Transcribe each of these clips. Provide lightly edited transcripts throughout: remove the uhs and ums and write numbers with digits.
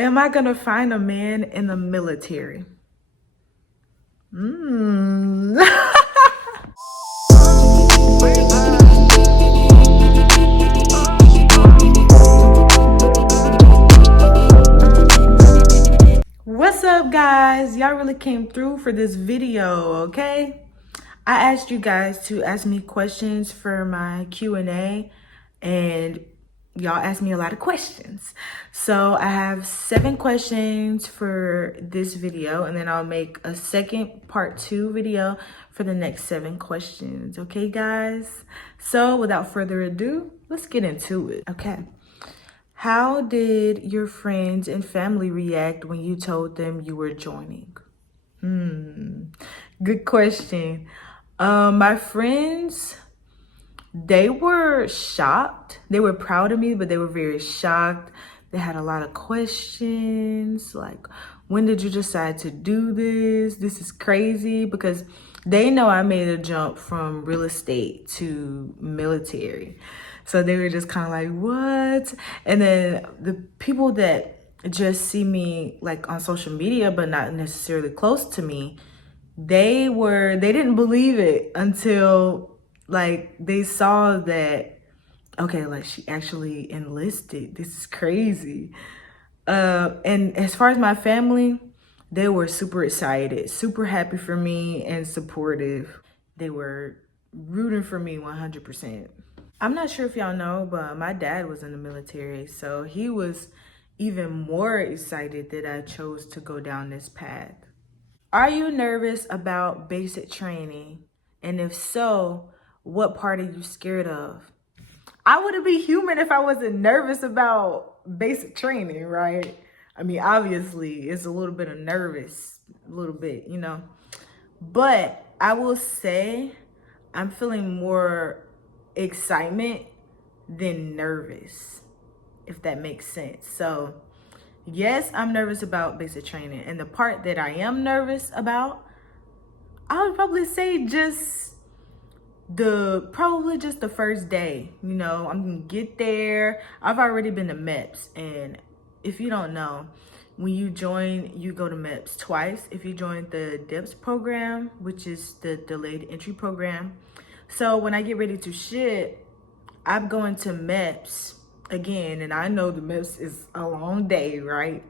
Am I gonna find a man in the military? What's up, guys? Y'all really came through for this video, okay? I asked you guys to ask me questions for my Q&A, and y'all asked me a lot of questions. So I have 7 questions for this video, and then I'll make a second part 2 video for the next 7 questions. Okay, guys? So without further ado, let's get into it. Okay. How did your friends and family react when you told them you were joining? Good question. My friends, they were shocked. They were proud of me, but they were very shocked. They had a lot of questions, like, when did you decide to do this? This is crazy, because they know I made a jump from real estate to military. So they were just kind of like, what? And then the people that just see me like on social media, but not necessarily close to me, they didn't believe it until like they saw that, okay, like she actually enlisted. This is crazy. And as far as my family, they were super excited, super happy for me and supportive. They were rooting for me 100%. I'm not sure if y'all know, but my dad was in the military, so he was even more excited that I chose to go down this path. Are you nervous about basic training? And if so, what part are you scared of? I wouldn't be human if I wasn't nervous about basic training, right? I mean, obviously, it's a little bit of nervous, a little bit, you know. But I will say I'm feeling more excitement than nervous, if that makes sense. So yes, I'm nervous about basic training. And the part that I am nervous about, I would probably say just the first day. You know, I'm gonna get there. I've already been to MEPS, and if you don't know, when you join, you go to MEPS twice. If you join the DEPS program, which is the delayed entry program. So when I get ready to ship, I'm going to MEPS again, and I know the MEPS is a long day, right?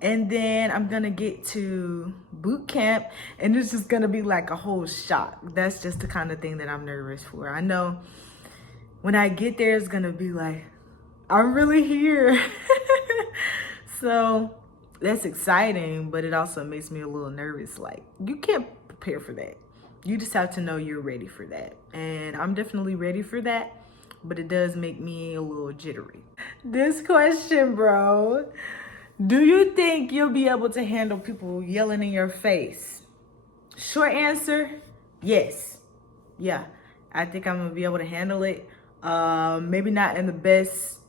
And then I'm gonna get to boot camp, and it's just gonna be like a whole shock. That's just the kind of thing that I'm nervous for. I know when I get there, it's gonna be like, I'm really here. So that's exciting, but it also makes me a little nervous. Like, you can't prepare for that. You just have to know you're ready for that. And I'm definitely ready for that, but it does make me a little jittery. This question, bro. Do you think you'll be able to handle people yelling in your face? Short answer, yes. Yeah, I think I'm gonna be able to handle it. Maybe not in the best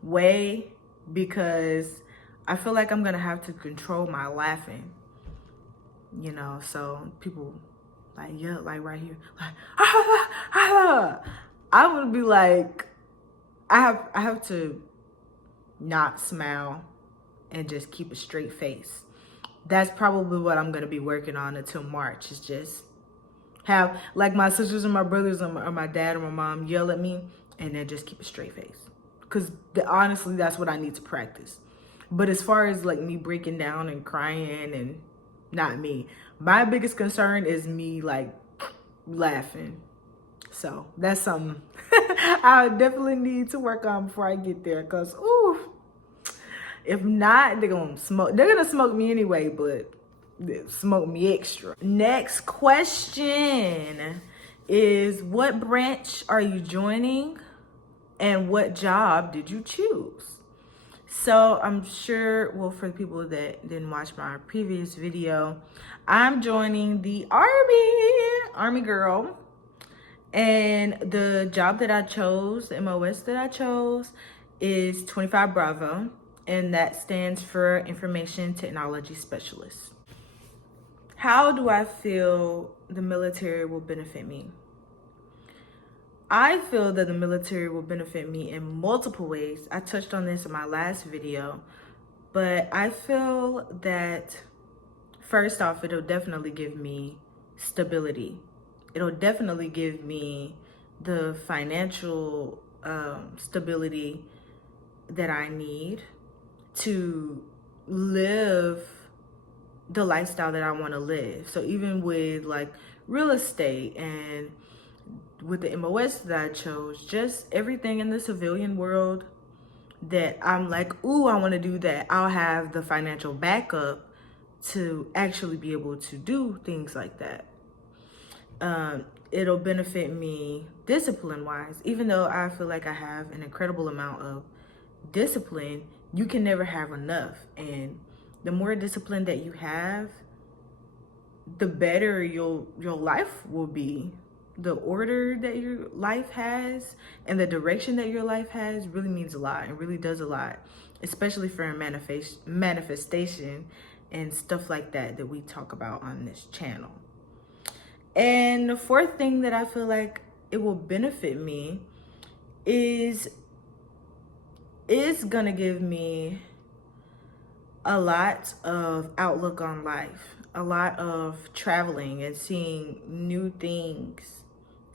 way, because I feel like I'm gonna have to control my laughing. You know, so people like yell like right here, like ah, ah. I would be like, I have to not smile and just keep a straight face. That's probably what I'm gonna be working on until March, is just have like my sisters and my brothers or my dad or my mom yell at me, and then just keep a straight face. Because honestly, that's what I need to practice. But as far as like me breaking down and crying, and not me. My biggest concern is me like laughing. So that's something I definitely need to work on before I get there. Cause ooh, if not, they're gonna smoke me anyway, but smoke me extra. Next question is, what branch are you joining and what job did you choose? So I'm sure, well, for the people that didn't watch my previous video, I'm joining the Army girl. And the job that I chose, the MOS that I chose, is 25 Bravo, and that stands for Information Technology Specialist. How do I feel the military will benefit me? I feel that the military will benefit me in multiple ways. I touched on this in my last video. But I feel that first off, it'll definitely give me stability. It'll definitely give me the financial stability that I need to live the lifestyle that I want to live. So even with like real estate and with the MOS that I chose, just everything in the civilian world that I'm like, ooh, I want to do that, I'll have the financial backup to actually be able to do things like that. It'll benefit me discipline wise, even though I feel like I have an incredible amount of discipline. You can never have enough, and the more discipline that you have, the better your life will be. The order that your life has and the direction that your life has really means a lot. It really does a lot, especially for a manifestation and stuff like that we talk about on this channel. And the fourth thing that I feel like it will benefit me is gonna give me a lot of outlook on life, a lot of traveling and seeing new things.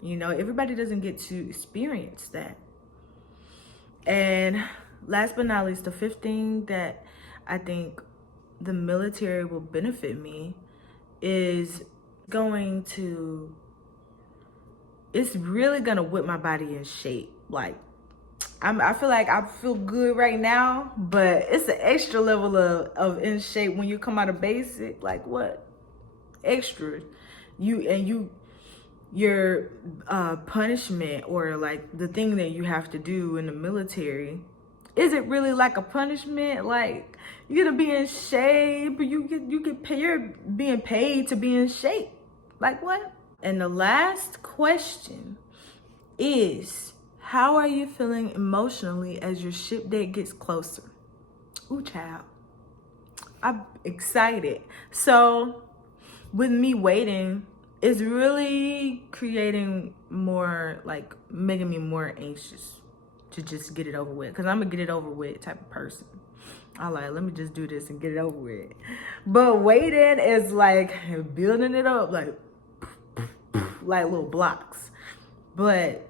You know, everybody doesn't get to experience that. And last but not least, the fifth thing that I think the military will benefit me is it's really gonna whip my body in shape. Like, I feel like I feel good right now, but it's an extra level of in shape when you come out of basic. Like, what extra? Your punishment, or like the thing that you have to do in the military, is it really like a punishment? Like, you're gonna be in shape, you're being paid to be in shape. Like, what? And the last question is, how are you feeling emotionally as your ship date gets closer? Ooh, child, I'm excited. So with me waiting, it's really creating more, like, making me more anxious to just get it over with, because I'm a get it over with type of person. I like, let me just do this and get it over with. But waiting is like building it up, like little blocks. But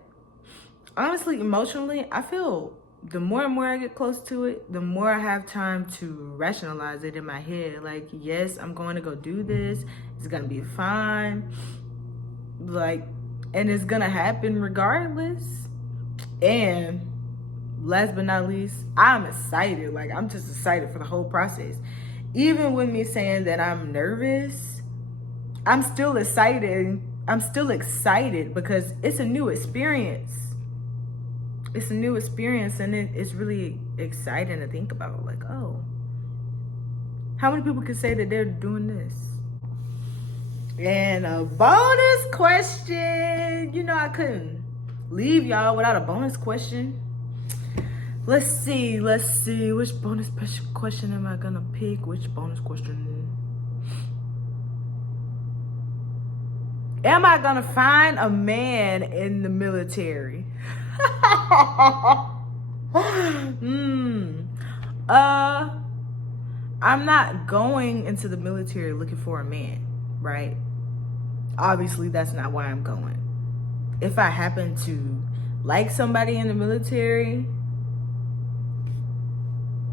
honestly, emotionally, I feel the more and more I get close to it, the more I have time to rationalize it in my head. Like, yes, I'm going to go do this. It's going to be fine. Like, and it's going to happen regardless. And last but not least, I'm excited. Like, I'm just excited for the whole process. Even with me saying that I'm nervous, I'm still excited. I'm still excited because it's a new experience. It's a new experience, and it's really exciting to think about. Like, oh, how many people can say that they're doing this? And a bonus question. You know, I couldn't leave y'all without a bonus question. Let's see. Which bonus question am I gonna pick? Which bonus question? Am I gonna find a man in the military? I'm not going into the military looking for a man, right? Obviously, that's not why I'm going. If I happen to like somebody in the military,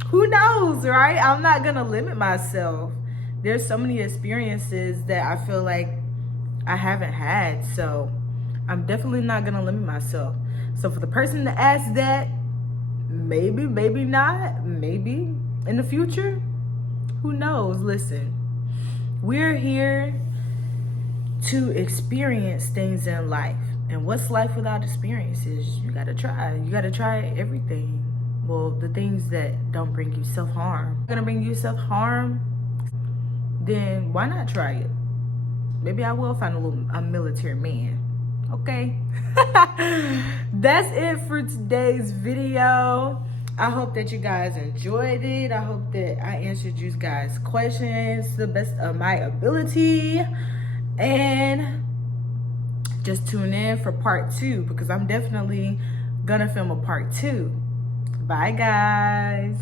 who knows, right? I'm not gonna limit myself. There's so many experiences that I feel like I haven't had, so I'm definitely not gonna limit myself. So for the person to ask that, maybe not, maybe in the future, who knows? Listen, we're here to experience things in life. And what's life without experiences? You gotta try everything. Well, the things that don't bring you self-harm. Gonna bring you self-harm, then why not try it? Maybe I will find a military man. Okay. That's it for today's video. I hope that you guys enjoyed it. I hope that I answered you guys' questions to the best of my ability. And just tune in for part 2, because I'm definitely gonna film a part 2. Bye, guys.